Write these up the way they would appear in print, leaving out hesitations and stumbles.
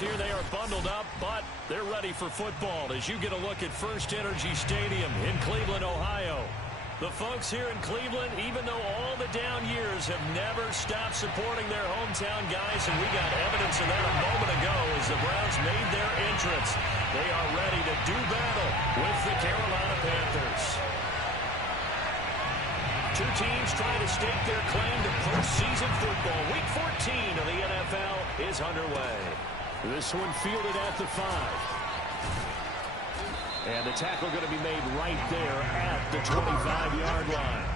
here. They are bundled up, but they're ready for football as you get a look at First Energy Stadium in Cleveland, Ohio. The folks here in Cleveland, even though all the down years, have never stopped supporting their hometown guys, and we got evidence of that a moment ago as the Browns made their entrance. They are ready to do battle with the Carolina Panthers. Two teams trying to stake their claim to postseason football. Week 14 of the NFL is underway. This one fielded at the 5. And the tackle going to be made right there at the 25-yard line.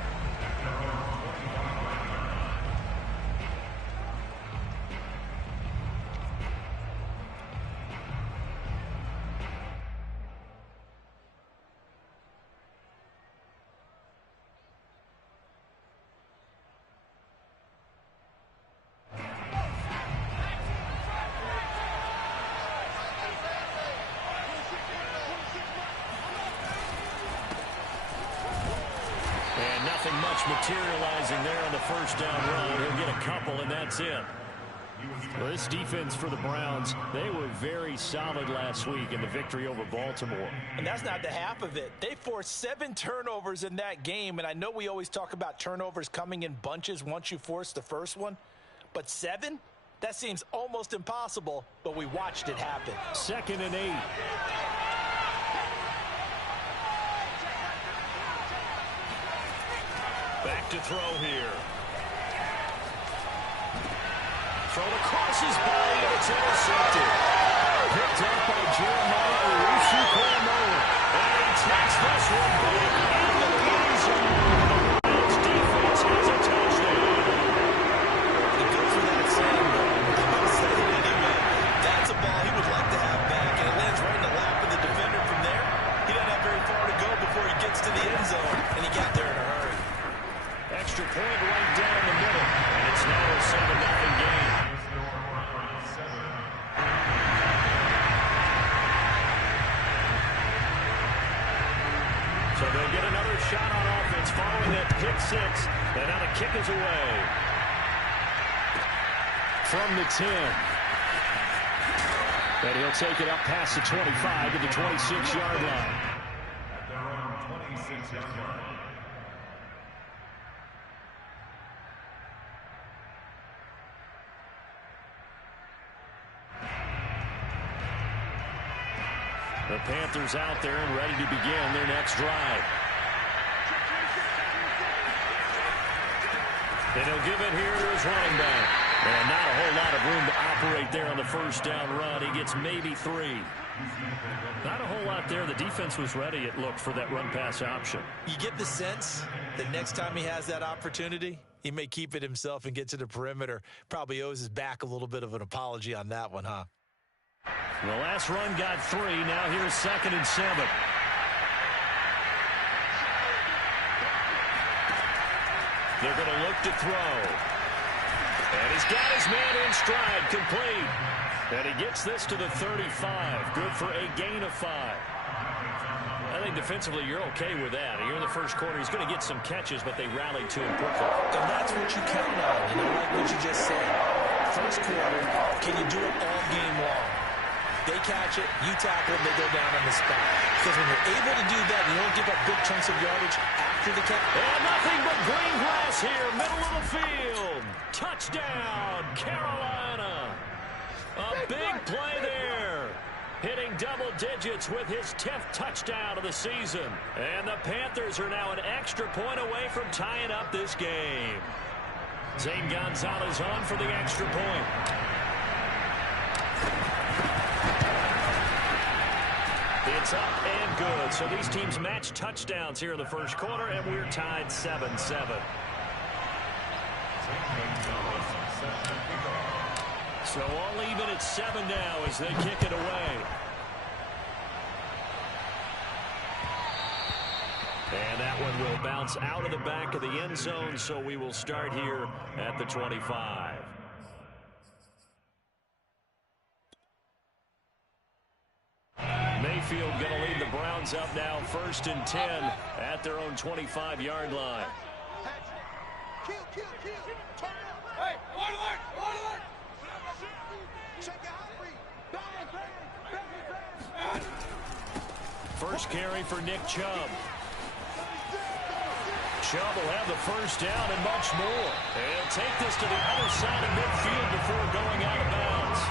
Nothing much materializing there on the first down run. He'll get a couple, and that's it. Well, this defense for the Browns, they were very solid last week in the victory over Baltimore. And that's not the half of it. They forced 7 turnovers in that game, and I know we always talk about turnovers coming in bunches once you force the first one, but 7? That seems almost impossible, but we watched it happen. 2nd and 8. Back to throw here. Throw that crosses by, and it's intercepted. Picked up by Jeremiah Owusu-Koramoah. And he takes this one back into the end zone. The Browns defense has a touchdown. It goes without saying, but I'm going to say it anyway. That's a ball he would like to have back, and it lands right in the lap of the defender from there. He doesn't have very far to go before he gets to the end zone, and he got there in a hurry. Extra point right down the middle, and it's now a 7-0 game. So they'll get another shot on offense following that pick 6, and now the kick is away. From the 10. And he'll take it up past the 25 to the 26-yard line. At their own 26-yard line. The Panthers out there and ready to begin their next drive. And he'll give it here to his running back. And not a whole lot of room to operate there on the first down run. He gets maybe 3. Not a whole lot there. The defense was ready, it looked, for that run-pass option. You get the sense that next time he has that opportunity, he may keep it himself and get to the perimeter. Probably owes his back a little bit of an apology on that one, huh? The last run got 3. Now here's 2nd and 7. They're going to look to throw. And he's got his man in stride, complete. And he gets this to the 35. Good for a gain of 5. I think defensively you're okay with that. Here in the first quarter, he's going to get some catches, but they rallied to him quickly. And that's what you count on. And I like what you just said. First quarter, can you do it all game long? They catch it, you tackle it, they go down on the spot. Because when you're able to do that, you don't give up big chunks of yardage after the catch. And nothing but green grass here, middle of the field. Touchdown, Carolina. A big play there. Hitting double digits with his 10th touchdown of the season. And the Panthers are now an extra point away from tying up this game. Zane Gonzalez on for the extra point. It's up and good. So these teams match touchdowns here in the first quarter, and we're tied 7-7. So all even at 7 now as they kick it away. And that one will bounce out of the back of the end zone, so we will start here at the 25. Mayfield going to lead the Browns up now, 1st and 10 at their own 25-yard line. Hey, alert! Check out, read. Back first carry for Nick Chubb. Chubb will have the first down and much more. And take this to the other side of midfield before going out of bounds.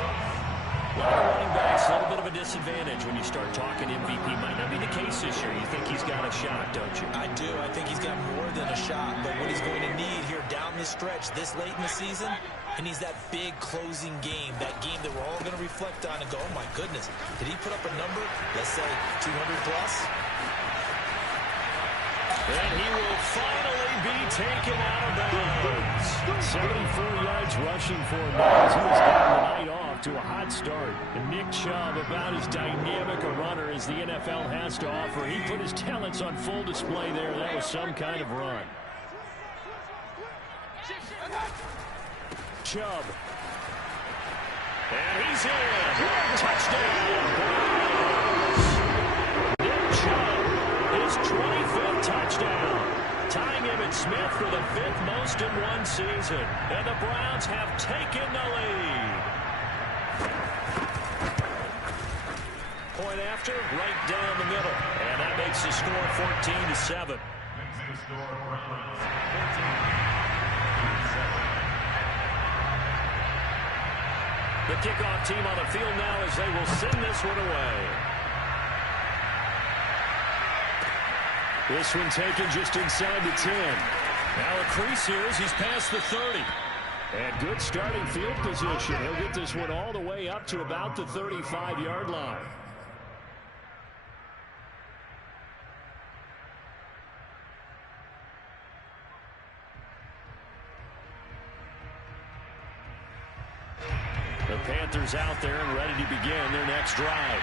A lot of running backs, a little bit of a disadvantage when you start talking MVP. Might not be the case this year. You think he's got a shot, don't you? I do. I think he's got more than a shot. But what he's going to need here down this stretch, this late in the season, he needs that big closing game, that game that we're all going to reflect on and go, oh, my goodness, did he put up a number, let's say, 200 plus? And he will finally be taken out of bounds. 74 yards rushing for him now as he has gotten the night off to a hot start. And Nick Chubb, about as dynamic a runner as the NFL has to offer. He put his talents on full display there. That was some kind of run. Chubb. And he's in. Touchdown. Nick Chubb, his 25th touchdown, tying Emmitt Smith for the 5th most in one season. And the Browns have taken the lead. Point after, right down the middle. And that makes the score 14-7. The kickoff team on the field now as they will send this one away. This one taken just inside the 10. Now a crease here as he's past the 30. And good starting field position. He'll get this one all the way up to about the 35-yard line. The Panthers out there and ready to begin their next drive.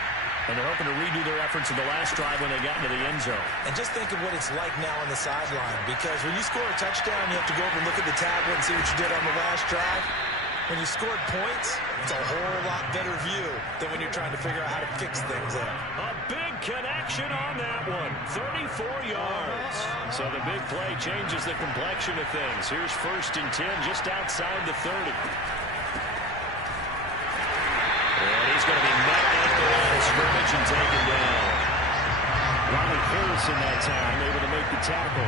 And they're hoping to redo their efforts in the last drive when they got into the end zone. And just think of what it's like now on the sideline. Because when you score a touchdown, you have to go over and look at the tablet and see what you did on the last drive. When you scored points, it's a whole lot better view than when you're trying to figure out how to fix things there. A big connection on that one. 34 yards. So the big play changes the complexion of things. Here's 1st and 10 just outside the 30. And he's going to be met at the line of scrimmage and taken down. Ronnie Harrison that time able to make the tackle.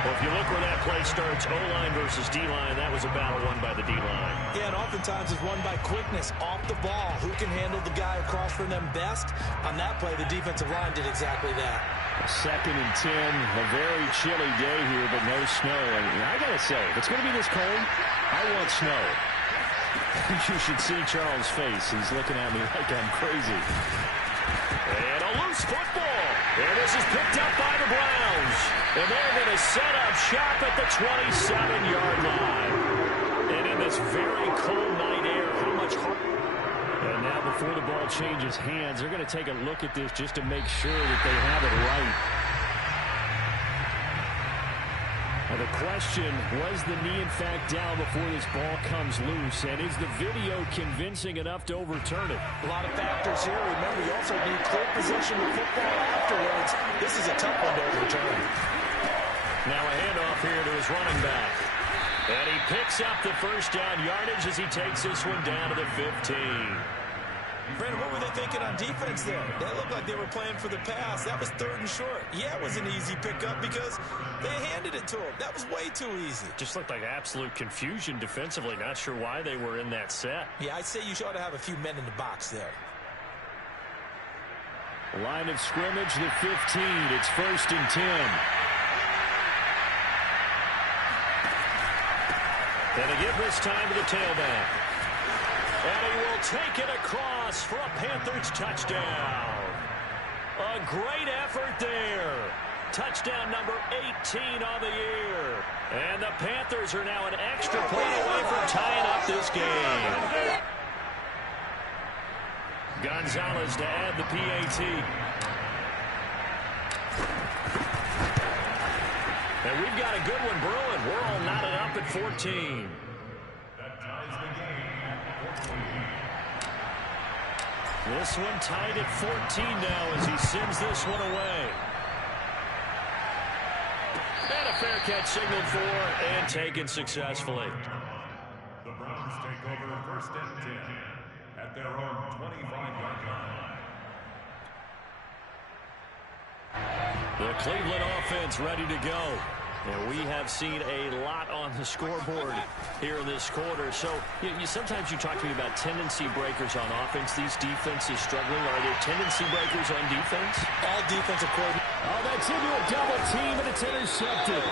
Well, if you look where that play starts, O-line versus D-line, that was a battle won by the D-line. Yeah, and oftentimes it's won by quickness off the ball. Who can handle the guy across from them best? On that play, the defensive line did exactly that. 2nd and 10, a very chilly day here, but no snow. And I got to say, if it's going to be this cold, I want snow. You should see Charles' face. He's looking at me like I'm crazy. And a loose football. And this is picked up by the Browns. And they're going to set up shop at the 27-yard line. And in this very cold night air, how much harder. And now before the ball changes hands, they're going to take a look at this just to make sure that they have it right. The question, was the knee in fact down before this ball comes loose? And is the video convincing enough to overturn it? A lot of factors here. Remember, you also need clear possession of football afterwards. This is a tough one to overturn. Now a handoff here to his running back. And he picks up the first down yardage as he takes this one down to the 15. Brandon, what were they thinking on defense there? That looked like they were playing for the pass. That was 3rd and short. Yeah, it was an easy pickup because they handed it to him. That was way too easy. Just looked like absolute confusion defensively. Not sure why they were in that set. Yeah, I'd say you ought to have a few men in the box there. Line of scrimmage, the 15. It's 1st and 10. And they give this time to the tailback. And he will take it across for a Panthers touchdown. A great effort there. Touchdown number 18 on the year. And the Panthers are now an extra point away from tying up this game. Gonzalez to add the PAT. And we've got a good one brewing. We're all knotted up at 14. This one tied at 14 now as he sends this one away. And a fair catch signaled for and taken successfully. The Browns take over 1st and 10 at their own 25-yard line. The Cleveland offense ready to go. And we have seen a lot on the scoreboard here in this quarter. So sometimes you talk to me about tendency breakers on offense. These defenses struggling. Are there tendency breakers on defense? All defensive coordinators. Oh, that's into a double team, and it's intercepted.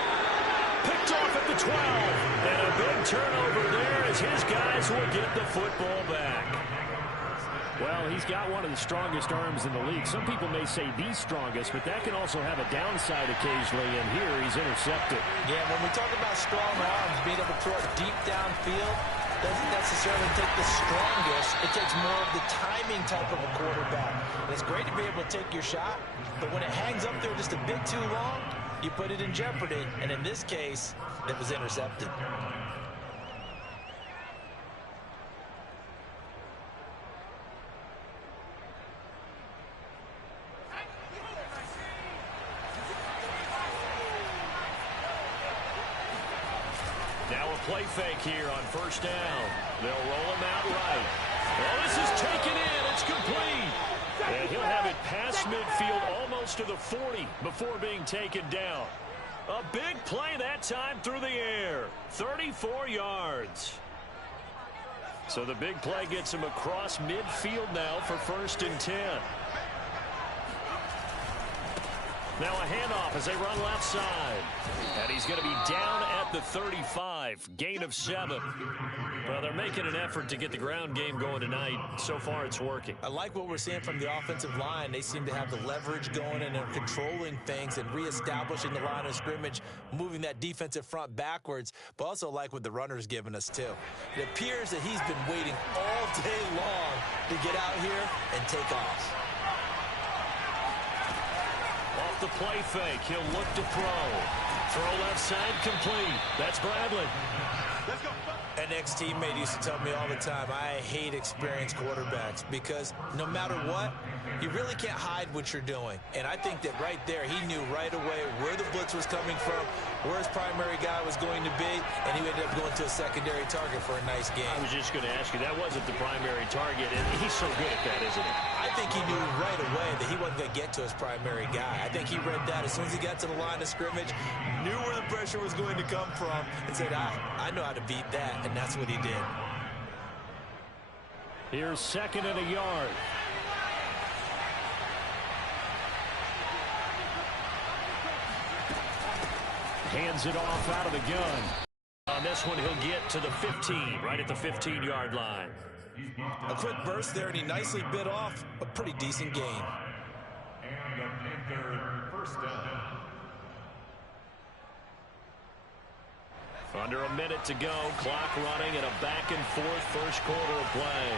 Picked off at the 12. And a big turnover there as his guys will get the football back. Well, he's got one of the strongest arms in the league. Some people may say the strongest, but that can also have a downside occasionally, and here he's intercepted. Yeah, when we talk about strong arms, being able to throw it deep downfield doesn't necessarily take the strongest. It takes more of the timing type of a quarterback. And it's great to be able to take your shot, but when it hangs up there just a bit too long, you put it in jeopardy. And in this case, it was intercepted. Now a play fake here on first down. They'll roll him out right. Well, this is taken in. It's complete. And he'll have it past midfield almost to the 40 before being taken down. A big play that time through the air. 34 yards. So the big play gets him across midfield now for 1st and 10. Now a handoff as they run left side. And he's going to be down at the 35. Gain of 7. Well, they're making an effort to get the ground game going tonight. So far, it's working. I like what we're seeing from the offensive line. They seem to have the leverage going and they're controlling things and reestablishing the line of scrimmage, moving that defensive front backwards, but also like what the runner's giving us, too. It appears that he's been waiting all day long to get out here and take off. Off the play fake, he'll look to throw. Throw left side, complete. That's Bradley. Let's go. An ex-teammate used to tell me all the time, I hate experienced quarterbacks because no matter what, you really can't hide what you're doing. And I think that right there, he knew right away where the blitz was coming from, where his primary guy was going to be, and he ended up going to a secondary target for a nice game. I was just going to ask you, that wasn't the primary target, and he's so good at that, isn't he? I think he knew right away that he wasn't going to get to his primary guy. I think he read that as soon as he got to the line of scrimmage, knew where the pressure was going to come from, and said, I know how to beat that, and that's what he did. Here's 2nd and a yard. Hands it off out of the gun. On this one, he'll get to the 15, right at the 15-yard line. A quick burst there, and he nicely bit off a pretty decent gain. And a Panther 1st down. Under a minute to go, clock running, and a back-and-forth first quarter of play.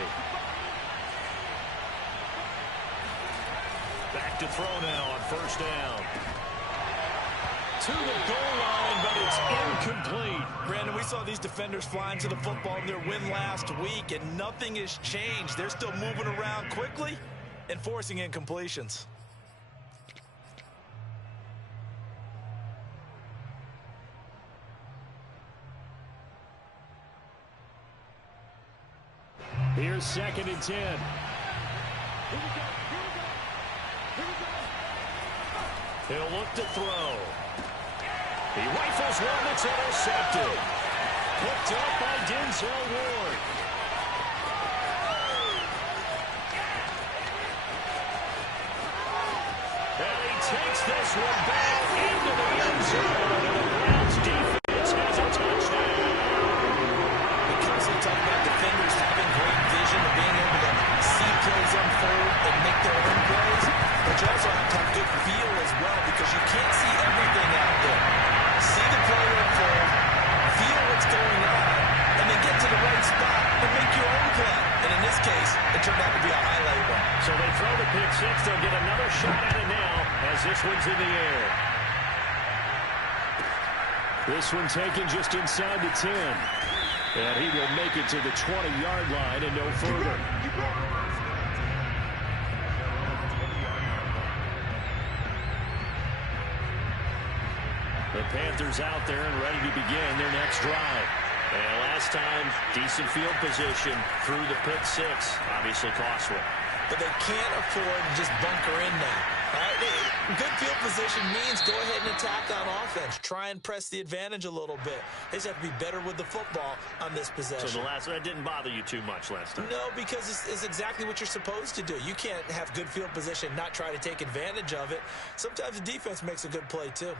Back to throw now on 1st down. To the goal line, but it's incomplete. Brandon, we saw these defenders flying to the football in their win last week, and nothing has changed. They're still moving around quickly and forcing incompletions. Here's 2nd and 10. He'll look to throw. He rifles one that's intercepted. Picked up by Denzel Ward. And he takes this one back into the end zone. And the Browns defense has a touchdown. We constantly talk about defenders having great vision and being able to see plays unfold and make their own plays, but you also have to have good feel as well because you can't see everything out there. See the play unfold, feel what's going on, and then get to the right spot and make your own play. And in this case, it turned out to be a highlight one. So they throw the pick six. They'll get another shot at it now as this one's in the air. This one taken just inside the 10. And he will make it to the 20-yard line and no further. The Panthers out there and ready to begin their next drive. And last time, decent field position through the pick six. Obviously costly. But they can't afford to just bunker in now. Right? good field position means go ahead and attack on offense. Try and press the advantage a little bit. They just have to be better with the football on this possession. So that didn't bother you too much last time? No, because it's exactly what you're supposed to do. You can't have good field position and not try to take advantage of it. Sometimes the defense makes a good play, too.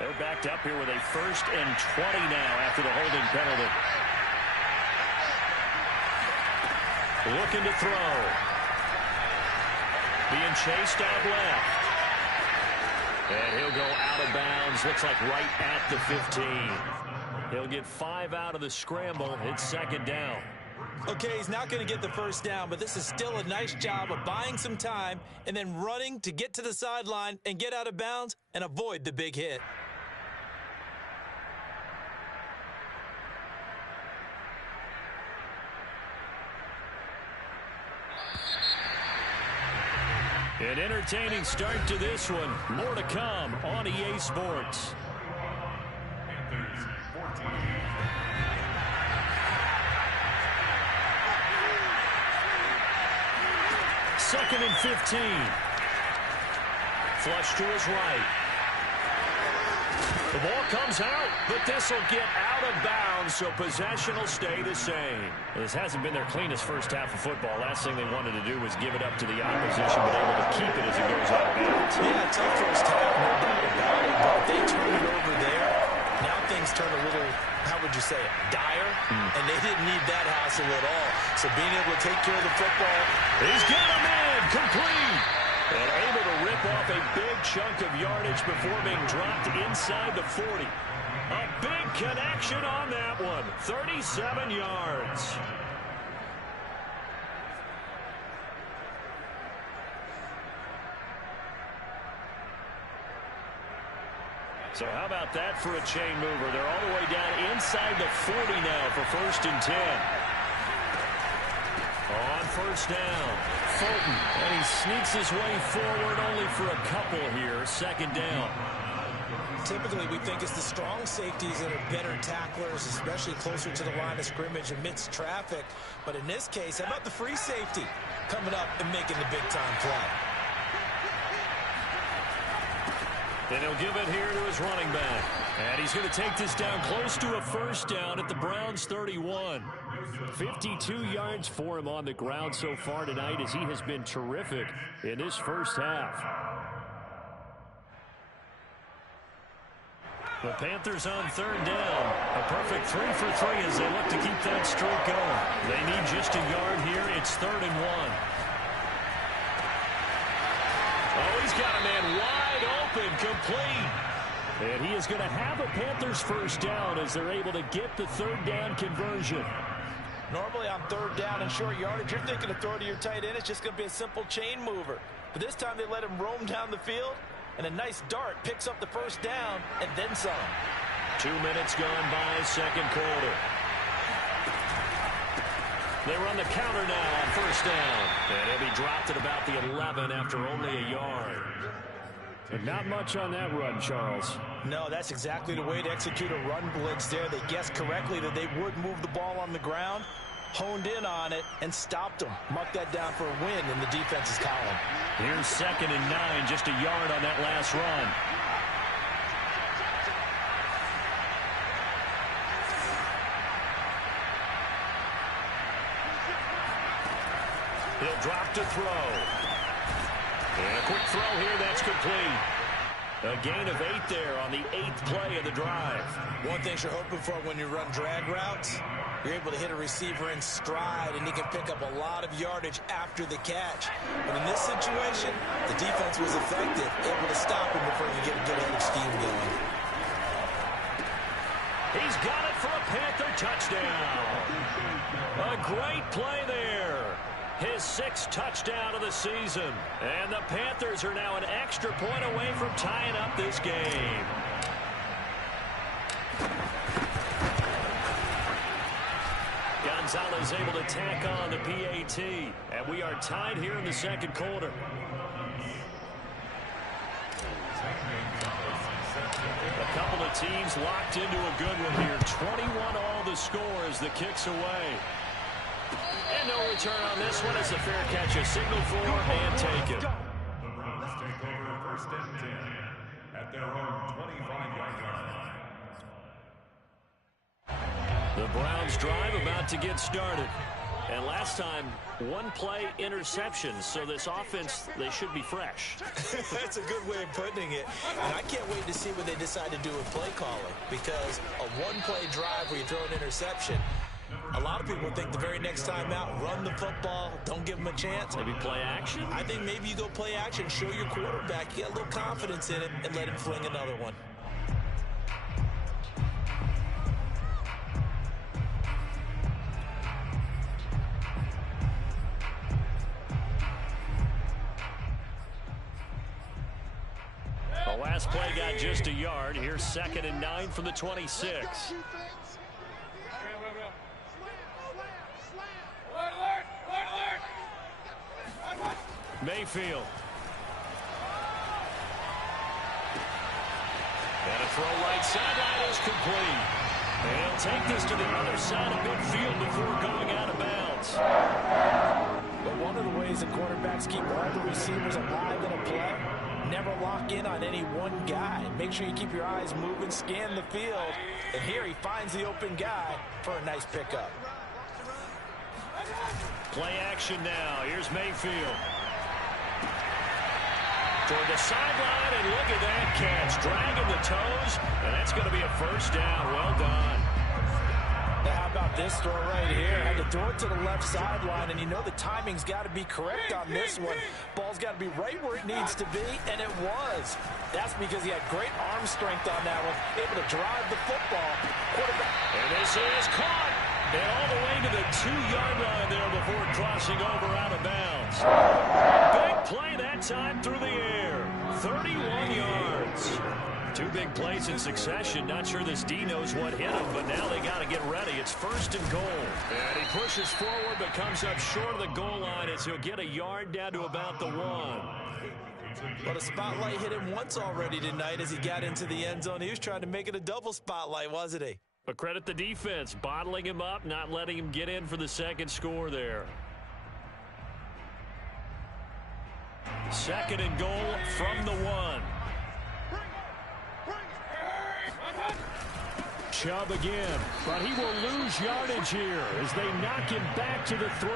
They're backed up here with a 1st and 20 now after the holding penalty. Looking to throw. Being chased out left. And he'll go out of bounds. Looks like right at the 15. He'll get 5 out of the scramble. It's 2nd down. Okay, he's not going to get the 1st down, but this is still a nice job of buying some time and then running to get to the sideline and get out of bounds and avoid the big hit. An entertaining start to this one. More to come on EA Sports. Panthers 14. Second and 15. Flush to his right. The ball comes out, but this will get out of bounds, so possession will stay the same. This hasn't been their cleanest first half of football. Last thing they wanted to do was give it up to the opposition, but able to keep it as it goes out of bounds. Yeah, tough first half, no doubt about it, but they turn it over there. Now things turn a little, how would you say it, dire, and they didn't need that hassle at all. So being able to take care of the football. He's got a man, complete. And able to rip off a big chunk of yardage before being dropped inside the 40. A big connection on that one. 37 yards. So how about that for a chain mover? They're all the way down inside the 40 now for 1st and 10. On 1st down, Fulton, and he sneaks his way forward only for a couple here. 2nd down. Typically, we think it's the strong safeties that are better tacklers, especially closer to the line of scrimmage amidst traffic. But in this case, how about the free safety coming up and making the big-time play? Then he'll give it here to his running back. And he's going to take this down close to a 1st down at the Browns' 31. 52 yards for him on the ground so far tonight as he has been terrific in this first half. The Panthers on 3rd down. A perfect 3 for 3 as they look to keep that streak going. They need just a yard here. It's 3rd and 1. Oh, he's got a man wide open, complete. And he is going to have a Panthers 1st down as they're able to get the 3rd down conversion. Normally on 3rd down and short yardage, you're thinking to throw to your tight end. It's just going to be a simple chain mover. But this time they let him roam down the field, and a nice dart picks up the 1st down and then some. 2 minutes gone by, 2nd quarter. They run the counter now on 1st down. And he'll be dropped at about the 11 after only a yard. But not much on that run, Charles. No, that's exactly the way to execute a run blitz there. They guessed correctly that they would move the ball on the ground, honed in on it, and stopped them. Marked that down for a win in the defense's column. Here's 2nd and 9, just a yard on that last run. He'll drop to throw. And a quick throw here, that's complete. A gain of 8 there on the 8th play of the drive. One thing you're hoping for when you run drag routes, you're able to hit a receiver in stride, and he can pick up a lot of yardage after the catch. But in this situation, the defense was effective, able to stop him before he could get a good-headed scheme going. He's got it for a Panther touchdown. A great play there. His 6th touchdown of the season. And the Panthers are now an extra point away from tying up this game. Gonzalez able to tack on the PAT. And we are tied here in the 2nd quarter. A couple of teams locked into a good one here. 21 all the score as the kick's away. And no return on this one. It's a fair catch, a signal for and take it. The Browns take over first and 10 at their own 25-yard line. The Browns drive about to get started. And last time, one play interception. So this offense, they should be fresh. That's a good way of putting it. And I can't wait to see what they decide to do with play calling. Because a one-play drive where you throw an interception, a lot of people think the very next time out, run the football, don't give them a chance. Maybe play action? I think maybe you go play action, show your quarterback, you get a little confidence in him, and let him fling another one. The last play got just a yard. Here's 2nd and 9 from the 26. Mayfield. And a throw right sideline is complete. And he'll take this to the other side of midfield before going out of bounds. But one of the ways the quarterbacks keep all the receivers alive in a play, never lock in on any one guy. Make sure you keep your eyes moving, scan the field. And here he finds the open guy for a nice pickup. Play action now. Here's Mayfield. Toward the sideline, and look at that catch. Dragging the toes, and that's going to be a first down. Well done. Now, how about this throw right here? Had to throw it to the left sideline, and you know the timing's got to be correct on this one. Ball's got to be right where it needs to be, and it was. That's because he had great arm strength on that one, able to drive the football. And this is caught. And all the way to the 2-yard line there before crossing over out of bounds. Big play that time through the air. 31 yards. 2 big plays in succession. Not sure this D knows what hit him, but now they got to get ready. It's 1st and goal. And he pushes forward but comes up short of the goal line as he'll get a yard down to about the 1. But a spotlight hit him once already tonight as he got into the end zone. He was trying to make it a double spotlight, wasn't he? But credit the defense, bottling him up, not letting him get in for the second score there. 2nd and goal from the 1. Chubb again, but he will lose yardage here as they knock him back to the 3.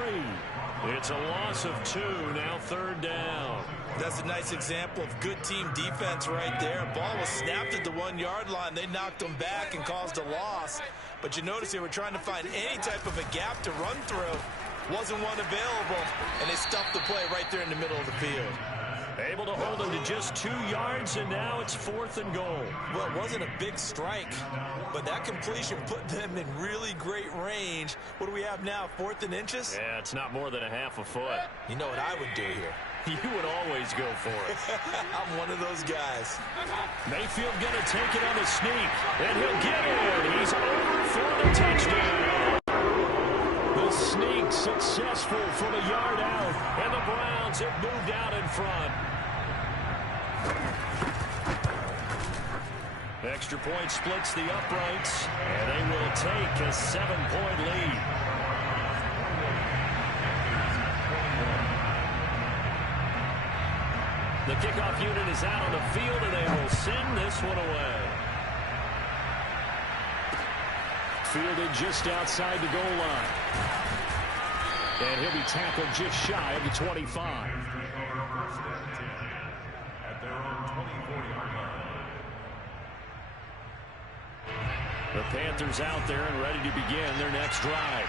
It's a loss of 2, now 3rd down. That's a nice example of good team defense right there. Ball was snapped at the 1-yard line. They knocked him back and caused a loss. But you notice they were trying to find any type of a gap to run through. Wasn't one available, and they stuffed the play right there in the middle of the field. Able to hold him to just 2 yards, and now it's 4th and goal. Well, it wasn't a big strike, but that completion put them in really great range. What do we have now, 4th and inches? Yeah, it's not more than a half a foot. You know what I would do here? You would always go for it. I'm one of those guys. Mayfield going to take it on the sneak, and he'll get it. He's over for the touchdown. The sneak successful from a yard out, and the Browns have moved out in front. Extra point splits the uprights, and they will take a 7-point lead. The kickoff unit is out on the field, and they will send this one away. Fielded just outside the goal line. And he'll be tackled just shy of the 25. The Panthers out there and ready to begin their next drive.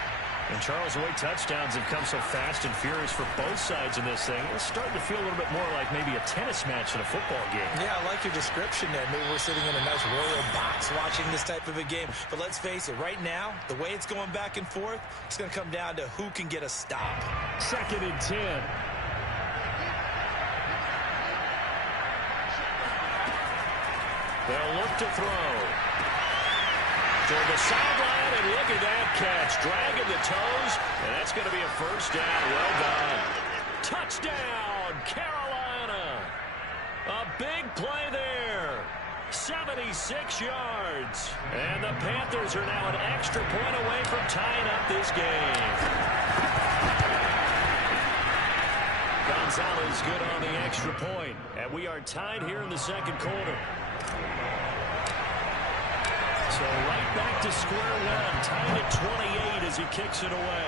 And Charles, the way touchdowns have come so fast and furious for both sides in this thing, it's starting to feel a little bit more like maybe a tennis match than a football game. Yeah, I like your description there. Maybe we're sitting in a nice royal box watching this type of a game. But let's face it, right now, the way it's going back and forth, it's going to come down to who can get a stop. 2nd and 10. They'll look to throw. Toward the sideline, and look at that catch. Dragging the toes, and that's going to be a first down. Well done. Touchdown, Carolina. A big play there. 76 yards. And the Panthers are now an extra point away from tying up this game. Gonzalez good on the extra point. And we are tied here in the second quarter. So right back to square one. Tied at 28 as he kicks it away.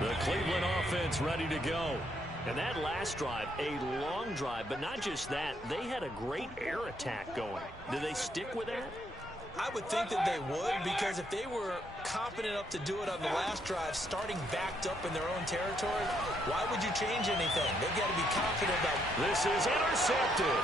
The Cleveland offense ready to go. And that last drive, a long drive, but not just that. They had a great air attack going. Do they stick with that? I would think that they would, because if they were confident enough to do it on the last drive, starting backed up in their own territory, why would you change anything? They've got to be confident about it. This is intercepted.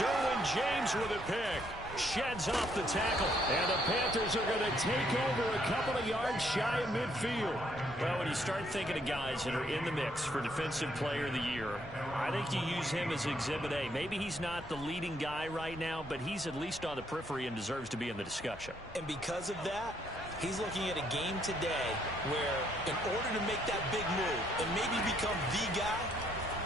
Derwin James with a pick. Sheds off the tackle. And the Panthers are going to take over a couple of yards shy of midfield. Well, when you start thinking of guys that are in the mix for Defensive Player of the Year, I think you use him as Exhibit A. Maybe he's not the leading guy right now, but he's at least on the periphery and deserves to be in the discussion. And because of that, he's looking at a game today where in order to make that big move and maybe become the guy,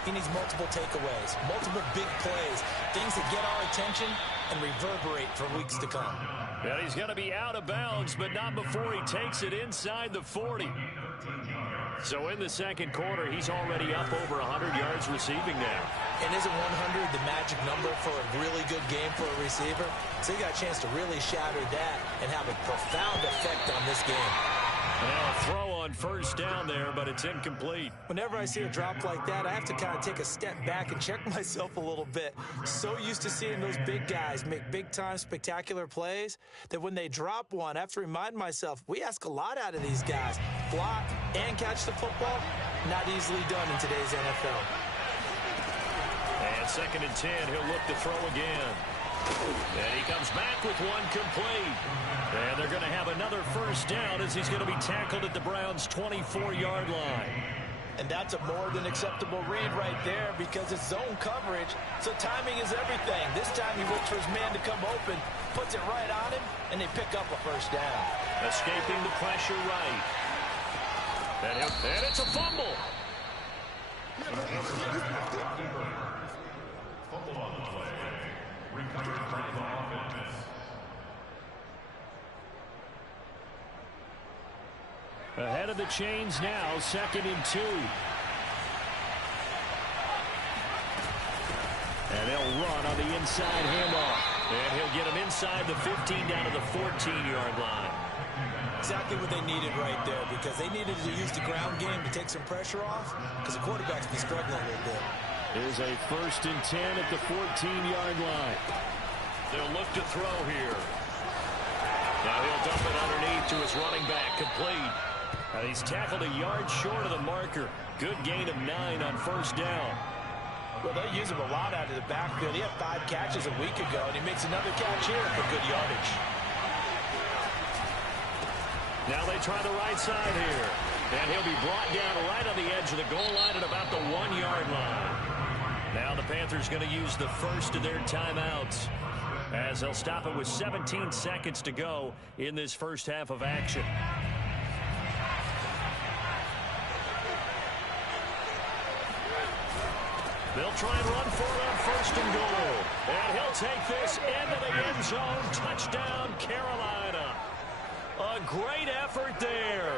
he needs multiple takeaways, multiple big plays, things that get our attention and reverberate for weeks to come. And he's going to be out of bounds, but not before he takes it inside the 40. So in the second quarter, he's already up over 100 yards receiving now. And isn't 100 the magic number for a really good game for a receiver? So he got a chance to really shatter that and have a profound effect on this game. Now a throw on first down there, but it's incomplete. Whenever I see a drop like that, I have to kind of take a step back and check myself a little bit. So used to seeing those big guys make big-time spectacular plays that when they drop one, I have to remind myself, we ask a lot out of these guys. Block and catch the football, not easily done in today's NFL. And 2nd and 10, he'll look to throw again. And he comes back with one complete. And they're going to have another first down as he's going to be tackled at the Browns' 24-yard line. And that's a more than acceptable read right there because it's zone coverage, so timing is everything. This time he waits for his man to come open, puts it right on him, and they pick up a first down. Escaping the pressure right. And it's a fumble. Fumble on the play. Recovered by the offense. Ahead of the chains now, 2nd and 2. And they'll run on the inside handoff. And he'll get him inside the 15 down to the 14-yard line. Exactly what they needed right there because they needed to use the ground game to take some pressure off because the quarterback's been struggling a little bit. Here's a 1st and 10 at the 14-yard line. They'll look to throw here. Now he'll dump it underneath to his running back, complete. And he's tackled a yard short of the marker. Good gain of 9 on first down. Well, they use him a lot out of the backfield. He had 5 catches a week ago, and he makes another catch here for good yardage. Now they try the right side here. And he'll be brought down right on the edge of the goal line at about the 1-yard line. Now the Panthers going to use the first of their timeouts as they'll stop it with 17 seconds to go in this first half of action. They'll try and run for it on 1st and goal. And he'll take this into the end zone. Touchdown, Carolina. A great effort there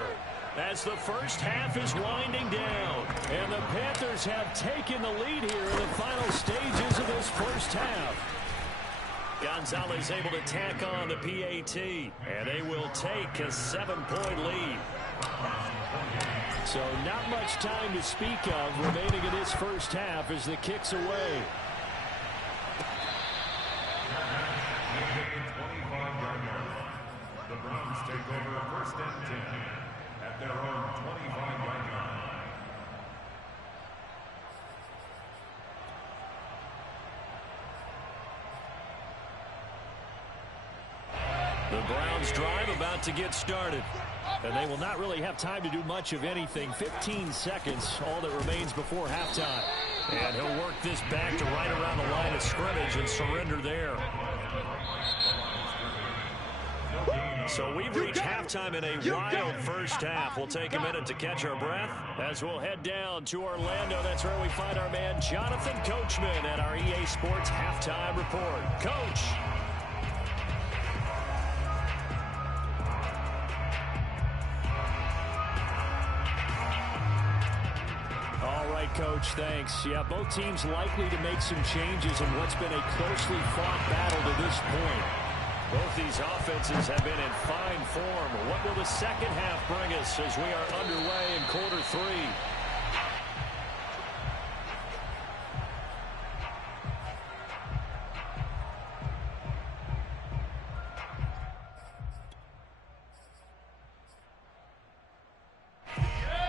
as the first half is winding down. And the Panthers have taken the lead here in the final stages of this first half. Gonzalez able to tack on the PAT, and they will take a 7-point lead. So not much time to speak of remaining in this first half as the kick's away. The Browns take over 1st and 10 at their own 25-yard line. The Browns drive about to get started. And they will not really have time to do much of anything. 15 seconds, all that remains before halftime. And he'll work this back to right around the line of scrimmage and surrender there. So we've reached halftime in a wild first half. We'll take a minute to catch our breath as we'll head down to Orlando. That's where we find our man Jonathan Coachman at our EA Sports Halftime Report. Coach. All right, Coach, thanks. Yeah, both teams likely to make some changes in what's been a closely fought battle to this point. Both these offenses have been in fine form. What will the second half bring us as we are underway in quarter three?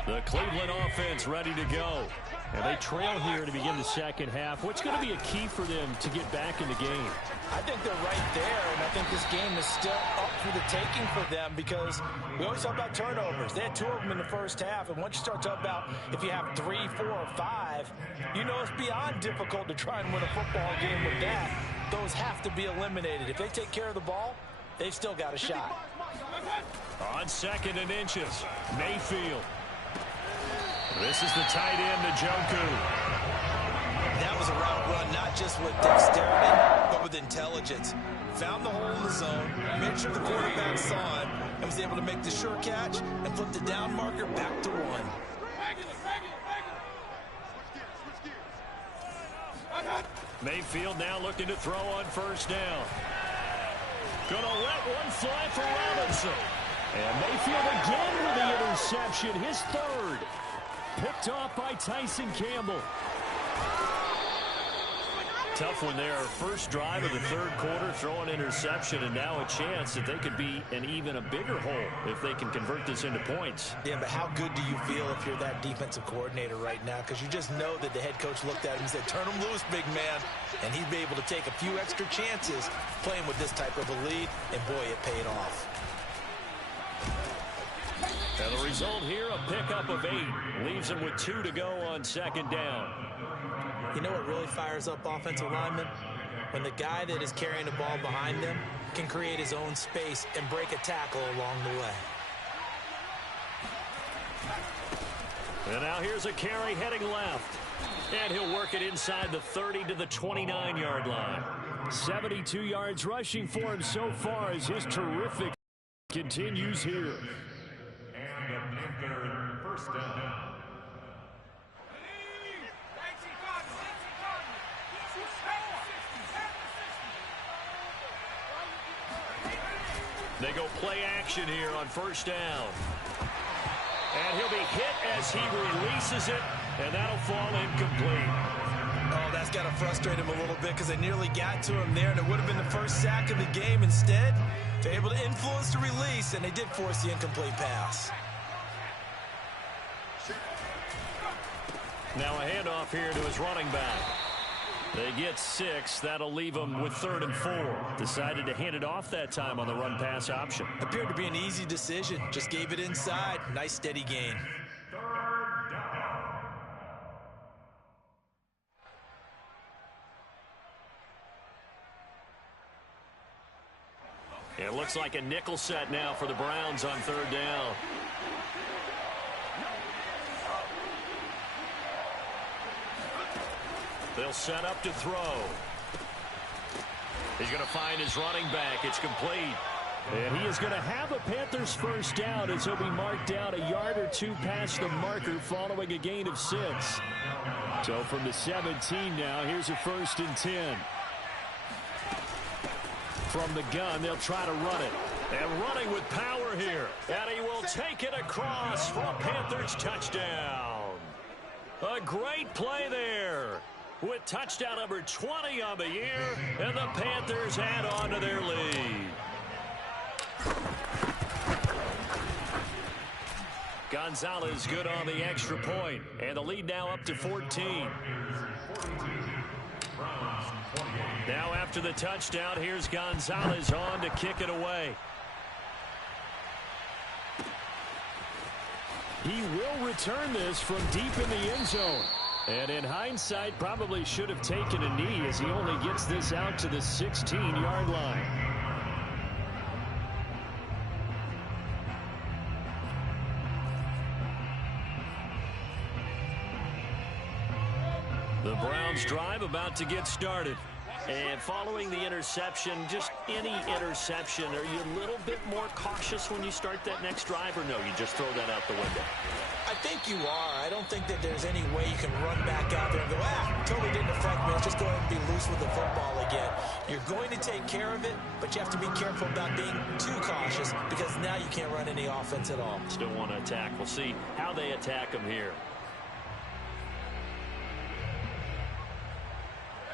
The Cleveland offense ready to go. And they trail here to begin the second half. What's going to be a key for them to get back in the game? I think they're right there, and I think this game is still up for the taking for them because we always talk about turnovers. They had 2 of them in the first half, and once you start talking about if you have 3, 4, or 5, you know it's beyond difficult to try and win a football game with that. Those have to be eliminated. If they take care of the ball, they've still got a shot. On 2nd and inches, Mayfield. This is the tight end, Njoku. That was a route run, not just with dexterity, but with intelligence. Found the hole in the zone, made sure the quarterback saw it, and was able to make the sure catch and flip the down marker back to 1. Mayfield now looking to throw on first down. Gonna let one fly for Robinson. And Mayfield again with the interception, his 3rd. Picked off by Tyson Campbell. Tough one there. First drive of the 3rd quarter, throw an interception, and now a chance that they could be in even a bigger hole if they can convert this into points. Yeah, but how good do you feel if you're that defensive coordinator right now? Because you just know that the head coach looked at him and said, turn him loose, big man. And he'd be able to take a few extra chances playing with this type of a lead, and boy, it paid off. And the result here, a pickup of 8. Leaves them with 2 to go on 2nd down. You know what really fires up offensive linemen? When the guy that is carrying the ball behind them can create his own space and break a tackle along the way. And now here's a carry heading left. And he'll work it inside the 30 to the 29-yard line. 72 yards rushing for him so far as his terrific continues here. And a Panther first down. They go play action here on first down. And he'll be hit as he releases it, and that'll fall incomplete. Oh, that's got to frustrate him a little bit because they nearly got to him there, and it would have been the first sack of the game. Instead, they're able to influence the release, and they did force the incomplete pass. Now a handoff here to his running back. They get 6. That'll leave them with 3rd and 4. Decided to hand it off that time on the run-pass option. Appeared to be an easy decision. Just gave it inside. Nice, steady gain. It looks like a nickel set now for the Browns on 3rd down. They'll set up to throw. He's going to find his running back. It's complete. And he is going to have a Panthers first down as he'll be marked down a yard or 2 past the marker following a gain of 6. So from the 17 now, here's a 1st and 10. From the gun, they'll try to run it. And running with power here. And he will take it across for a Panthers touchdown. A great play there. With touchdown number 20 on the year, and the Panthers add on to their lead. Gonzalez good on the extra point, and the lead now up to 14. Now after the touchdown, here's Gonzalez on to kick it away. He will return this from deep in the end zone. And in hindsight, probably should have taken a knee as he only gets this out to the 16-yard line. The Browns drive about to get started. And following the interception, just any interception, are you a little bit more cautious when you start that next drive, or no, you just throw that out the window? I think you are. I don't think that there's any way you can run back out there and go, totally didn't affect me. Let's just go ahead and be loose with the football again. You're going to take care of it, but you have to be careful about being too cautious because now you can't run any offense at all. Still want to attack. We'll see how they attack them here.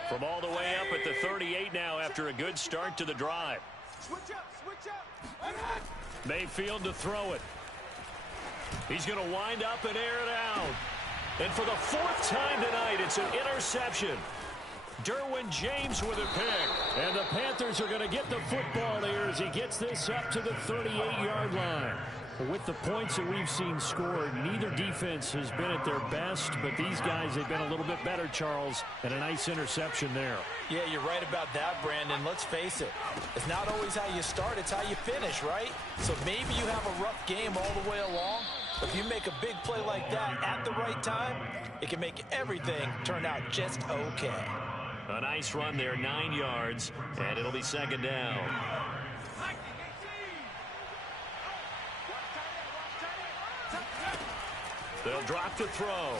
From all the way up at the 38 now after a good start to the drive. Switch up. Mayfield to throw it. He's going to wind up and air it out. And for the fourth time tonight, it's an interception. Derwin James with a pick. And the Panthers are going to get the football here as he gets this up to the 38-yard line. With the points that we've seen scored, neither defense has been at their best, but these guys have been a little bit better, Charles, and a nice interception there. Yeah, you're right about that, Brandon. Let's face it. It's not always how you start, it's how you finish, right? So maybe you have a rough game all the way along, but if you make a big play like that at the right time, it can make everything turn out just okay. A nice run there, 9 yards, and it'll be second down. They'll drop to throw.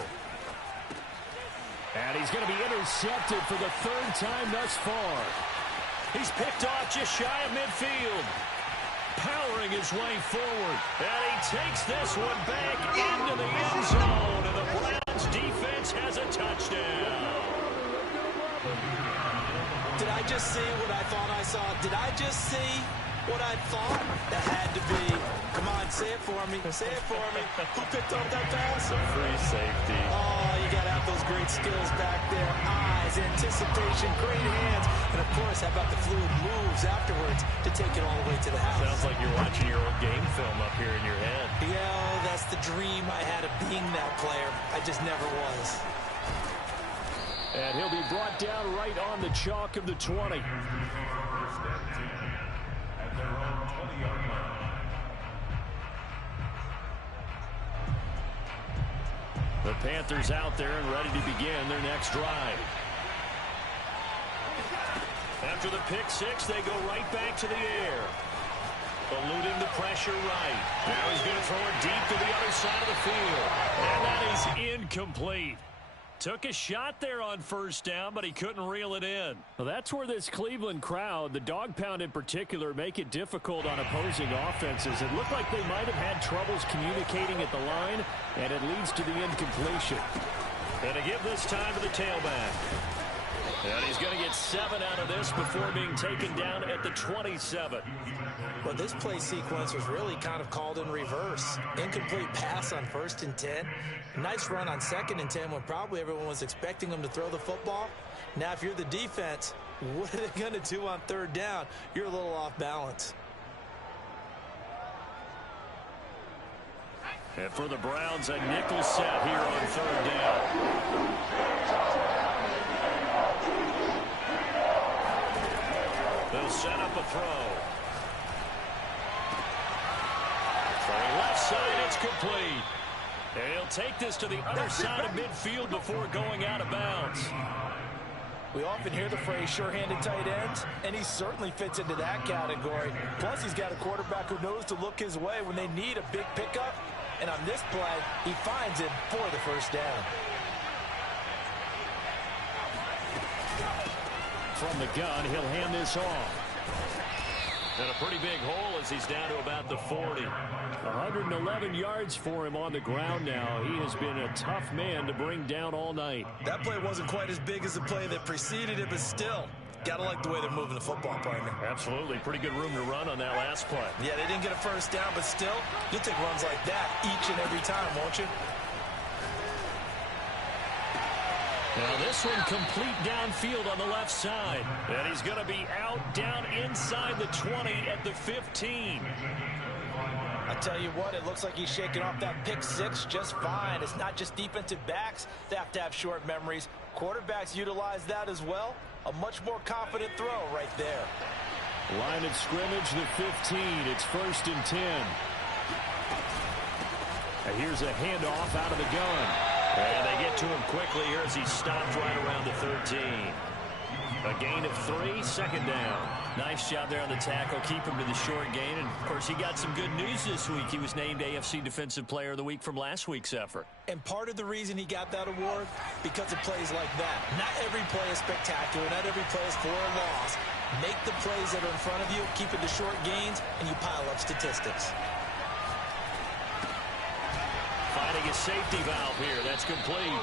And he's going to be intercepted for the third time thus far. He's picked off just shy of midfield. Powering his way forward. And he takes this one back into the end zone. And the Browns defense has a touchdown. Did I just see what I thought I saw? Did I just see what I thought? That had to be. Come on, say it for me. Say it for me. Who picked up that pass? A free safety. Oh, you got to have those great skills back there. Eyes, anticipation, great hands. And, of course, how about the fluid moves afterwards to take it all the way to the house? Sounds like you're watching your old game film up here in your head. Yeah, that's the dream I had of being that player. I just never was. And he'll be brought down right on the chalk of the 20. The Panthers out there and ready to begin their next drive. After the pick six, they go right back to the air. Eluding the pressure right. Now he's going to throw it deep to the other side of the field. And that is incomplete. Took a shot there on first down, but he couldn't reel it in. Well, that's where this Cleveland crowd, the dog pound in particular, make it difficult on opposing offenses. It looked like they might have had troubles communicating at the line, and it leads to the incompletion. And to give this time to the tailback. And he's going to get 7 out of this before being taken down at the 27. Well, this play sequence was really kind of called in reverse. Incomplete pass on 1st and 10. Nice run on 2nd and 10 when probably everyone was expecting them to throw the football. Now, if you're the defense, what are they going to do on 3rd down? You're a little off balance. And for the Browns, a nickel set here on 3rd down. They'll set up a throw. Throwing left side, it's complete. And he'll take this to the other side of midfield before going out of bounds. We often hear the phrase sure-handed tight ends, and he certainly fits into that category. Plus, he's got a quarterback who knows to look his way when they need a big pickup. And on this play, he finds him for the 1st down. From the gun, he'll hand this off. And a pretty big hole as he's down to about the 40. 111 yards for him on the ground now. He has been a tough man to bring down all night. That play wasn't quite as big as the play that preceded it, but still, gotta like the way they're moving the football, partner. Absolutely. Pretty good room to run on that last play. Yeah, they didn't get a 1st down, but still, you'll take runs like that each and every time, won't you? Now this one complete downfield on the left side. And he's going to be out down inside the 20 at the 15. I tell you what, it looks like he's shaking off that pick six just fine. It's not just defensive backs that have to have short memories. Quarterbacks utilize that as well. A much more confident throw right there. Line of scrimmage, the 15. It's 1st and 10. And here's a handoff out of the gun. And they get to him quickly here as he stopped right around the 13. A gain of 3, 2nd down. Nice job there on the tackle. Keep him to the short gain. And, of course, he got some good news this week. He was named AFC Defensive Player of the Week from last week's effort. And part of the reason he got that award, because of plays like that. Not every play is spectacular. Not every play is for a loss. Make the plays that are in front of you, keep it to short gains, and you pile up statistics. Finding a safety valve here. That's complete.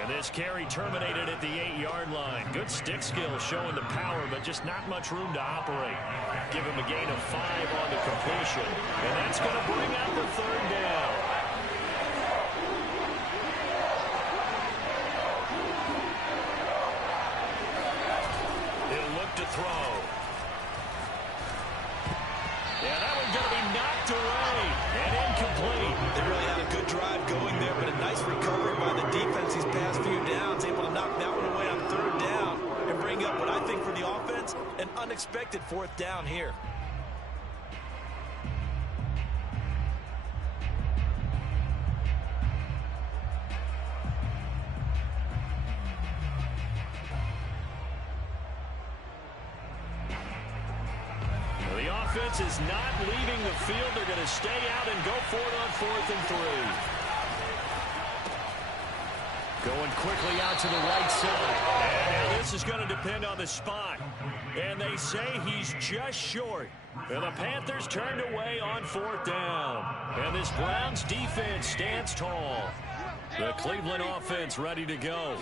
And this carry terminated at the 8-yard line. Good stick skill showing the power, but just not much room to operate. Give him a gain of 5 on the completion. And that's going to bring out the 3rd down. He'll look to throw. Yeah, that one's going to be knocked away and incomplete. They really had a good drive going there, but a nice recovery by the defense these past few downs, able to knock that one away on 3rd down and bring up what I think for the offense, an unexpected 4th down here. The offense is not leaving the field. They're going to stay out and go for it on 4th and 3. Going quickly out to the right side. And now this is going to depend on the spot. And they say he's just short. And the Panthers turned away on 4th down. And this Browns defense stands tall. The Cleveland offense ready to go.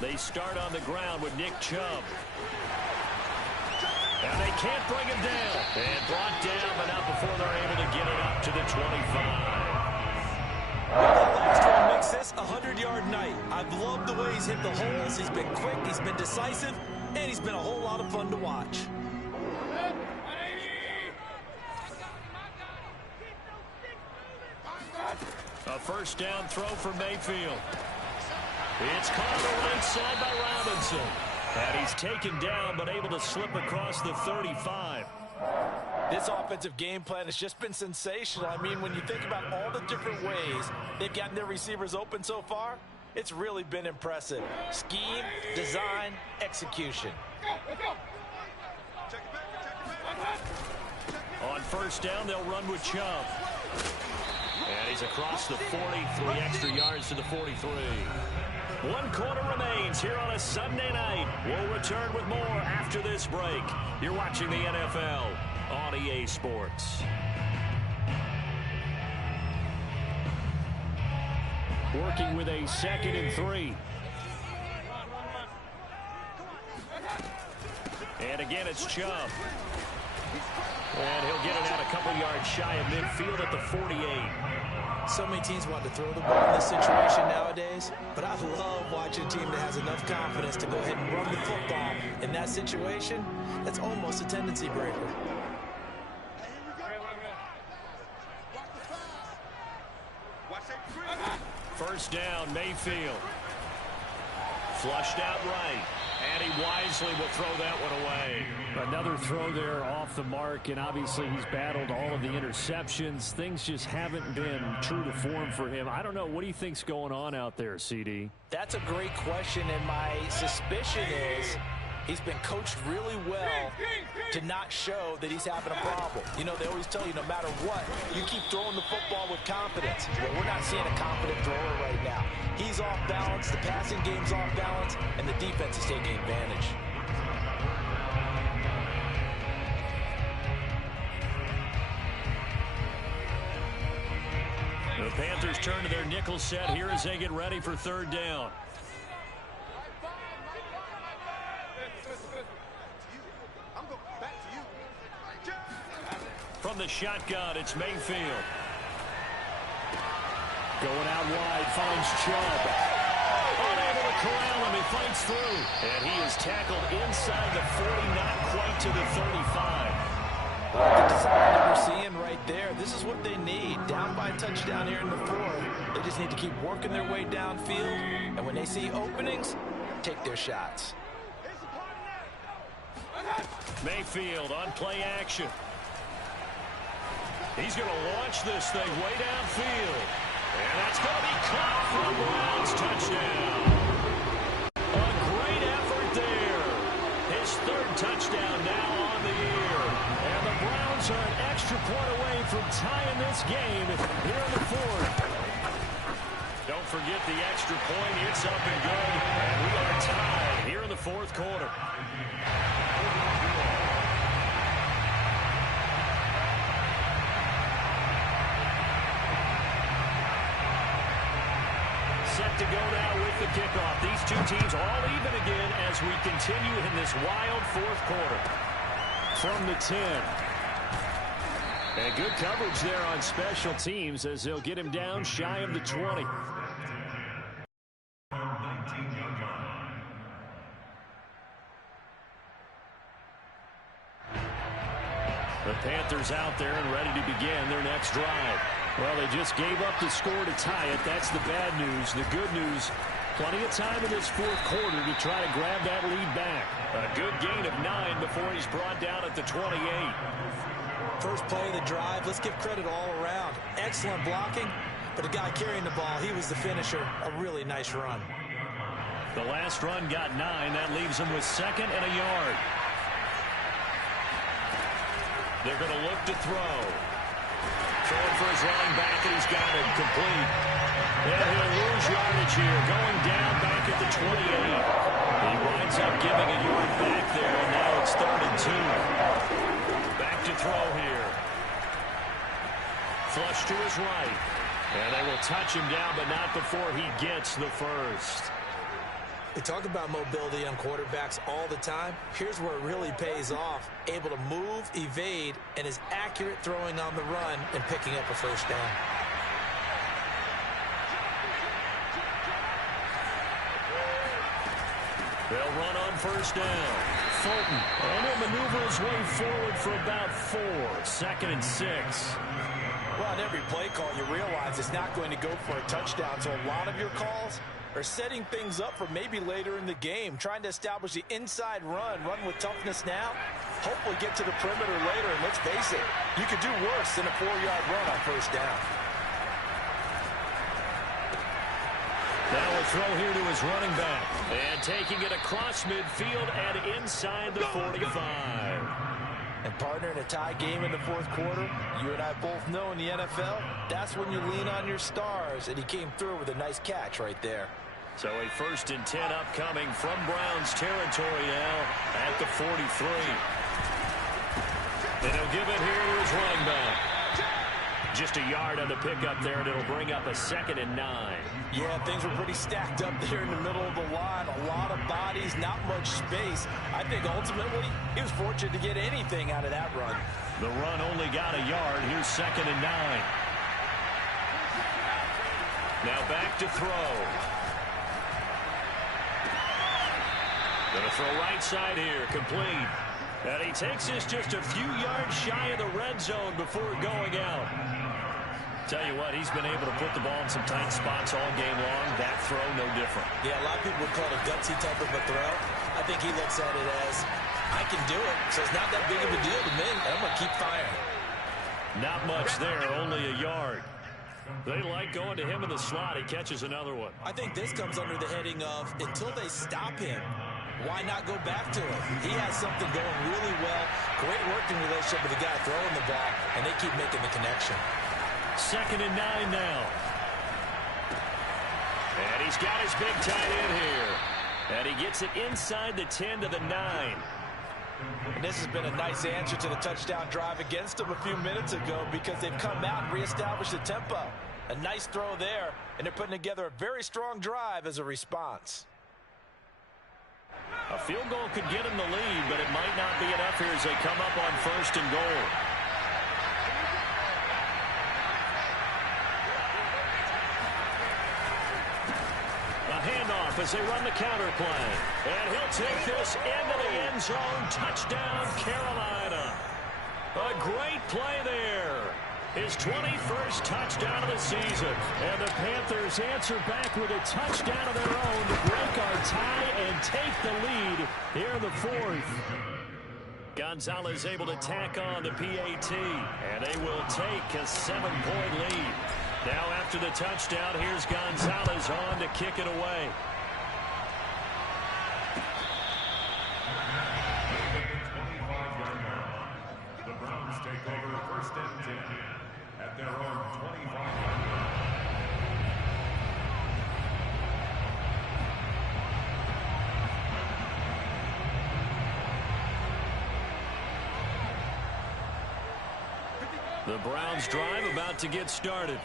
They start on the ground with Nick Chubb. And they can't bring him down. And brought down, but not before they're able to get it up to the 25. That last one makes this a 100-yard night. I've loved the way he's hit the holes. He's been quick, he's been decisive, and he's been a whole lot of fun to watch. A 1st down throw for Mayfield. It's caught on the right side by Robinson. And he's taken down, but able to slip across the 35. This offensive game plan has just been sensational. I mean, when you think about all the different ways they've gotten their receivers open so far, it's really been impressive. Scheme, design, execution. On 1st down, they'll run with Chubb. And he's across the 40, 3 extra yards to the 43. 1 quarter remains here on a Sunday night. We'll return with more after this break. You're watching the NFL on EA Sports. Working with a 2nd and 3. And again, it's Chubb. And he'll get it out a couple yards shy of midfield at the 48. So many teams want to throw the ball in this situation nowadays, but I love watching a team that has enough confidence to go ahead and run the football. In that situation, that's almost a tendency breaker. First down, Mayfield. Flushed out right. And he wisely will throw that one away. Another throw there off the mark, and obviously he's battled all of the interceptions. Things just haven't been true to form for him. I don't know. What do you think's going on out there, CD? That's a great question, and my suspicion is he's been coached really well to not show that he's having a problem. You know, they always tell you no matter what, you keep throwing the football with confidence. Well, we're not seeing a confident thrower right now. He's off balance, the passing game's off balance, and the defense is taking advantage. The Panthers turn to their nickel set here as they get ready for 3rd down. From the shotgun, it's Mayfield. Going out wide, finds Chubb. Unable to corral him, he fights through. And he is tackled inside the 40, not quite to the 35. Well, the design that we're seeing right there, this is what they need. Down by a touchdown here in the fourth. They just need to keep working their way downfield. And when they see openings, take their shots. Mayfield on play action. He's going to launch this thing way downfield. And that's going to be caught for the Browns touchdown. A great effort there. His third touchdown now on the year. And the Browns are an extra point away from tying this game here in the fourth. Don't forget the extra point. It's up and good. And we are tied here in the fourth quarter. Set to go now with the kickoff. These two teams all even again as we continue in this wild fourth quarter. From the 10. And good coverage there on special teams as they'll get him down shy of the 20. The Panthers out there and ready to begin their next drive. Well, they just gave up the score to tie it. That's the bad news. The good news, plenty of time in this fourth quarter to try to grab that lead back. A good gain of 9 before he's brought down at the 28. First play of the drive, let's give credit all around. Excellent blocking, but the guy carrying the ball, he was the finisher. A really nice run. The last run got 9. That leaves him with 2nd and a yard. They're going to look to throw. Throwing for his running back, and he's got it complete. And he'll lose yardage here, going down back at the 28. He winds up giving a yard back there, and now it's 3rd and 2. Back to throw here. Flush to his right. And they will touch him down, but not before he gets the first. We talk about mobility on quarterbacks all the time. Here's where it really pays off. Able to move, evade, and is accurate throwing on the run and picking up a first down. They'll run on first down. Fulton, and he'll maneuver his way forward for about 4. 2nd and 6. Well, on every play call, you realize it's not going to go for a touchdown, so a lot of your calls are setting things up for maybe later in the game, trying to establish the inside run with toughness now, hopefully get to the perimeter later, and let's face it, you could do worse than a 4-yard run on first down. Now a throw here to his running back, and taking it across midfield and inside the 45. And partner, in a tie game in the fourth quarter, you and I both know in the NFL, that's when you lean on your stars, and he came through with a nice catch right there. So a 1st and 10 upcoming from Browns territory now at the 43. And he'll give it here to his running back. Just a yard on the pickup there, and it'll bring up a 2nd and 9. Yeah, things were pretty stacked up there in the middle of the line. A lot of bodies, not much space. I think ultimately he was fortunate to get anything out of that run. The run only got a yard. Here's 2nd and 9. Now back to throw. Going to throw right side here, complete. And he takes this just a few yards shy of the red zone before going out. Tell you what, he's been able to put the ball in some tight spots all game long. That throw, no different. Yeah, a lot of people would call it a gutsy type of a throw. I think he looks at it as, I can do it, so it's not that big of a deal to me, and I'm going to keep firing. Not much there, only a yard. They like going to him in the slot. He catches another one. I think this comes under the heading of, until they stop him, why not go back to it? He has something going really well. Great working relationship with the guy throwing the ball, and they keep making the connection. 2nd and 9 now. And he's got his big tight end here. And he gets it inside the 10 to the 9. And this has been a nice answer to the touchdown drive against them a few minutes ago because they've come out and reestablished the tempo. A nice throw there, and they're putting together a very strong drive as a response. A field goal could get him the lead, but it might not be enough here as they come up on 1st and goal. A handoff as they run the counter play. And he'll take this into the end zone. Touchdown, Carolina. A great play there. His 21st touchdown of the season. And the Panthers answer back with a touchdown of their own to break our tie and take the lead here in the fourth. Gonzalez able to tack on the PAT, and they will take a 7-point lead. Now after the touchdown, here's Gonzalez on to kick it away. The Browns take over first and 10 at their own 25-yard line. The Browns drive about to get started.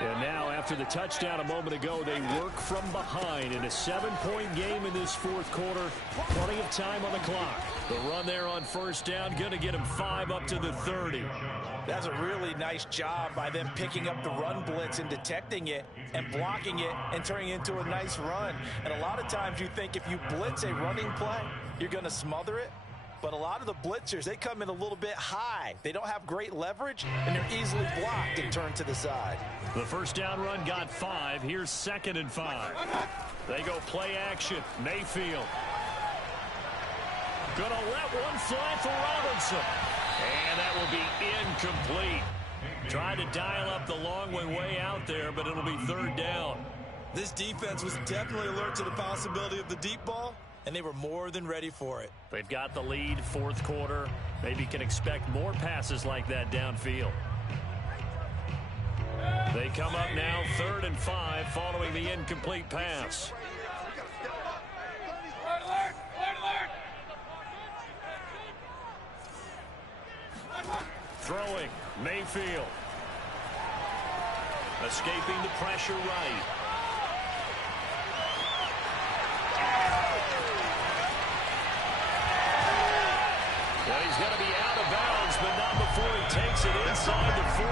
And now, after the touchdown a moment ago, they work from behind in a 7-point game in this fourth quarter. Plenty of time on the clock. The run there on first down, going to get him 5 up to the 30. That's a really nice job by them picking up the run blitz and detecting it and blocking it and turning it into a nice run. And a lot of times you think if you blitz a running play, you're going to smother it. But a lot of the blitzers, they come in a little bit high. They don't have great leverage, and they're easily blocked and turned to the side. The first down run got 5. Here's 2nd and 5. They go play action. Mayfield. Gonna let one fly for Robinson. And that will be incomplete. Tried to dial up the long one way out there, but it'll be 3rd down. This defense was definitely alert to the possibility of the deep ball, and they were more than ready for it. They've got the lead, fourth quarter. Maybe can expect more passes like that downfield. They come up now 3rd and 5 following the incomplete pass. Throwing, Mayfield. Escaping the pressure right. Well, he's going to be out of bounds, but not before he takes it inside the 40.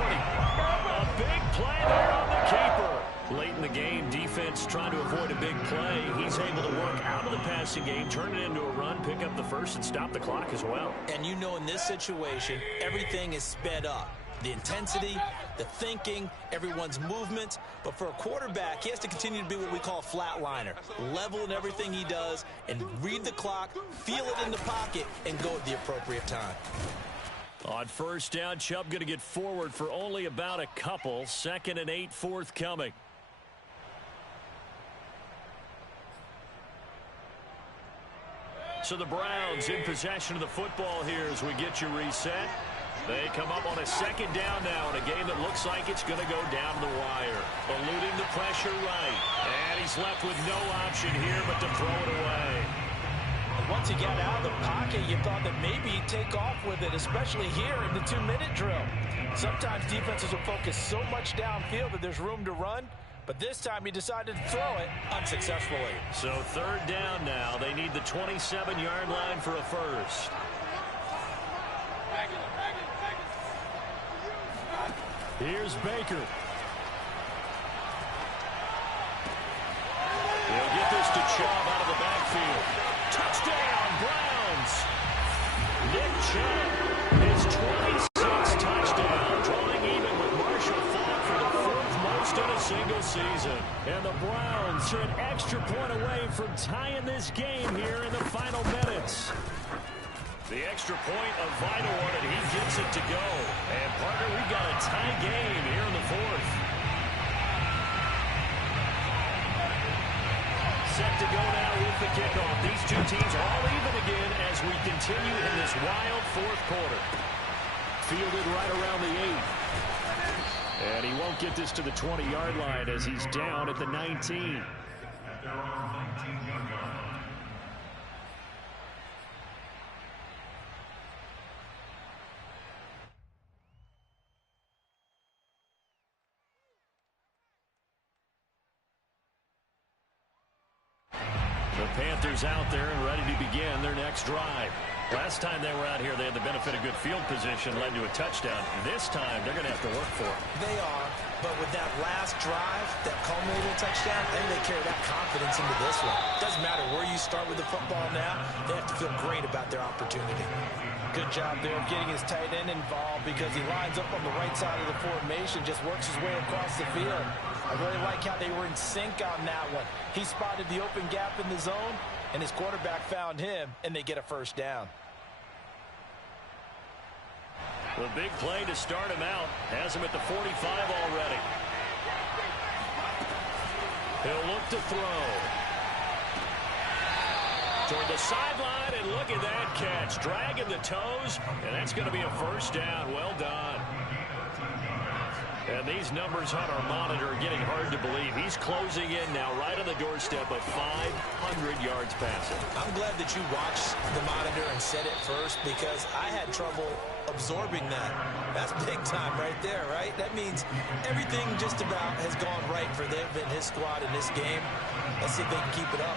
A big play there on the keeper. Late in the game, defense trying to avoid a big play. He's able to work out of the passing game, turn it into a run, pick up the first, and stop the clock as well. And you know in this situation, everything is sped up. The intensity, the thinking, everyone's movement. But for a quarterback, he has to continue to be what we call a flatliner. Level in everything he does and read the clock, feel it in the pocket, and go at the appropriate time. On first down, Chubb going to get forward for only about a couple. 2nd and 8 forthcoming. So the Browns in possession of the football here as we get you reset. They come up on a 2nd down now in a game that looks like it's going to go down to the wire. Eluding the pressure right. And he's left with no option here but to throw it away. And once he got out of the pocket, you thought that maybe he'd take off with it, especially here in the 2-minute drill. Sometimes defenses will focus so much downfield that there's room to run. But this time he decided to throw it unsuccessfully. So 3rd down now. They need the 27-yard line for a first. Here's Baker. He'll get this to Chubb out of the backfield. Touchdown, Browns! Nick Chubb, his 26th touchdown, drawing even with Marshall Faulk for the 4th most in a single season. And the Browns are an extra point away from tying this game here in the final minutes. The extra point, a vital one, and he gets it to go. And, partner, we've got a tie game here in the 4th. Set to go now with the kickoff. These two teams are all even again as we continue in this wild 4th quarter. Fielded right around the 8. And he won't get this to the 20-yard line as he's down at the 19. At their own 19-yard line. The Panthers out there and ready to begin their next drive. Last time they were out here, they had the benefit of good field position, led to a touchdown. This time, they're going to have to work for it. They are. But with that last drive, that culminated touchdown, I think they carry that confidence into this one. Doesn't matter where you start with the football now, they have to feel great about their opportunity. Good job there of getting his tight end involved because he lines up on the right side of the formation, just works his way across the field. I really like how they were in sync on that one. He spotted the open gap in the zone, and his quarterback found him, and they get a first down. The big play to start him out has him at the 45 already. He'll look to throw. Toward the sideline, and look at that catch. Dragging the toes, and that's going to be a first down. Well done. And these numbers on our monitor are getting hard to believe. He's closing in now right on the doorstep of 500 yards passing. I'm glad that you watched the monitor and said it first because I had trouble absorbing that. That's big time right there, right? That means everything just about has gone right for them and his squad in this game. Let's see if they can keep it up.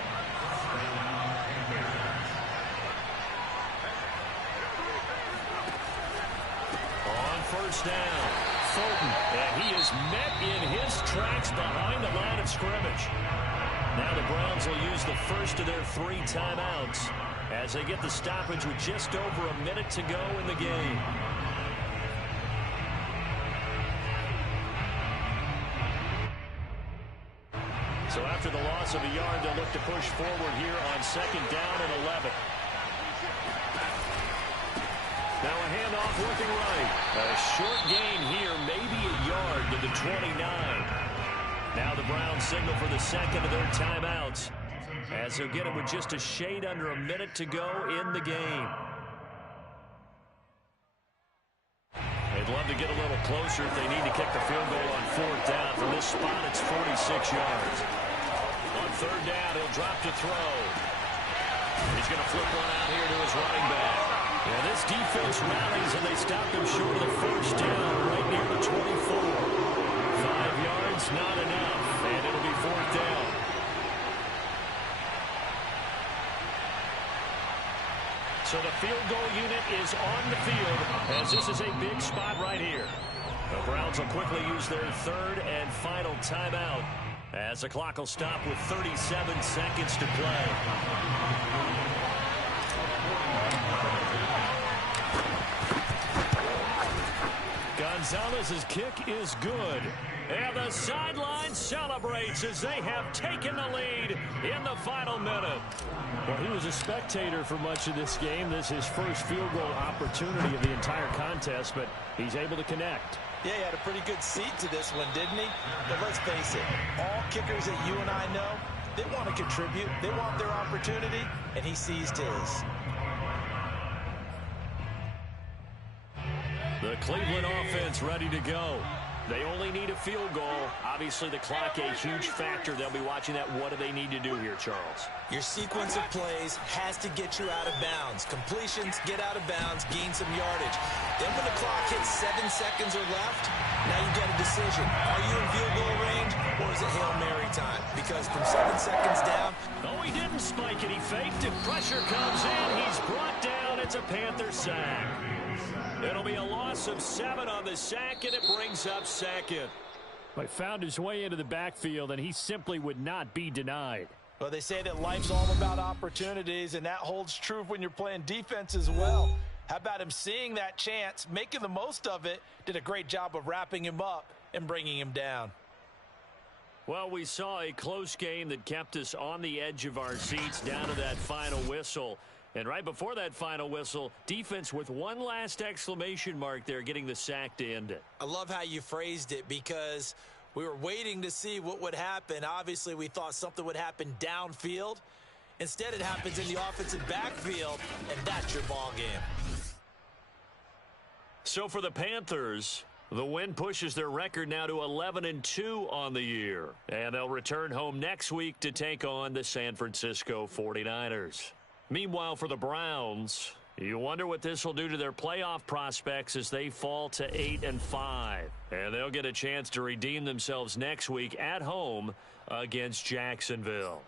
On first down, Fulton, and he is met in his tracks behind the line of scrimmage. Now the Browns will use the first of their 3 timeouts as they get the stoppage with just over a minute to go in the game. So after the loss of a yard, they'll look to push forward here on second down and 11. Now a handoff looking right. A short gain here, maybe a yard to the 29. Now the Browns signal for the second of their timeouts as they'll get it with just a shade under a minute to go in the game. They'd love to get a little closer if they need to kick the field goal on fourth down. From this spot, it's 46 yards. On third down, he'll drop to throw. He's going to flip one out here to his running back. And this defense rallies, and they stop him short of the first down right near the 24. 5 yards, not enough, and it'll be fourth down. So the field goal unit is on the field as this is a big spot right here. The Browns will quickly use their third and final timeout as the clock will stop with 37 seconds to play. Gonzalez's kick is good. And the sideline celebrates as they have taken the lead in the final minute. Well, he was a spectator for much of this game. This is his first field goal opportunity of the entire contest, but he's able to connect. Yeah, he had a pretty good seat to this one, didn't he? But let's face it, all kickers that you and I know, they want to contribute. They want their opportunity, and he seized his. The Cleveland offense ready to go. They only need a field goal. Obviously, the clock a huge factor. They'll be watching that. What do they need to do here, Charles? Your sequence of plays has to get you out of bounds. Completions, get out of bounds, gain some yardage. Then when the clock hits 7 seconds or left, now you've got a decision. Are you in field goal range, or is it Hail Mary time? Because from 7 seconds down... Oh, he didn't spike it. He faked it. Pressure comes in. He's brought down. It's a Panther sack. It'll be a loss of 7 on the sack, and it brings up second. He found his way into the backfield, and he simply would not be denied. Well, they say that life's all about opportunities, and that holds true when you're playing defense as well. How about him seeing that chance, making the most of it, did a great job of wrapping him up and bringing him down. Well, we saw a close game that kept us on the edge of our seats down to that final whistle. And right before that final whistle, defense with one last exclamation mark there, getting the sack to end it. I love how you phrased it because we were waiting to see what would happen. Obviously, we thought something would happen downfield. Instead, it happens in the offensive backfield, and that's your ball game. So for the Panthers, the win pushes their record now to 11-2 on the year. And they'll return home next week to take on the San Francisco 49ers. Meanwhile, for the Browns, you wonder what this will do to their playoff prospects as they fall to 8-5. And they'll get a chance to redeem themselves next week at home against Jacksonville.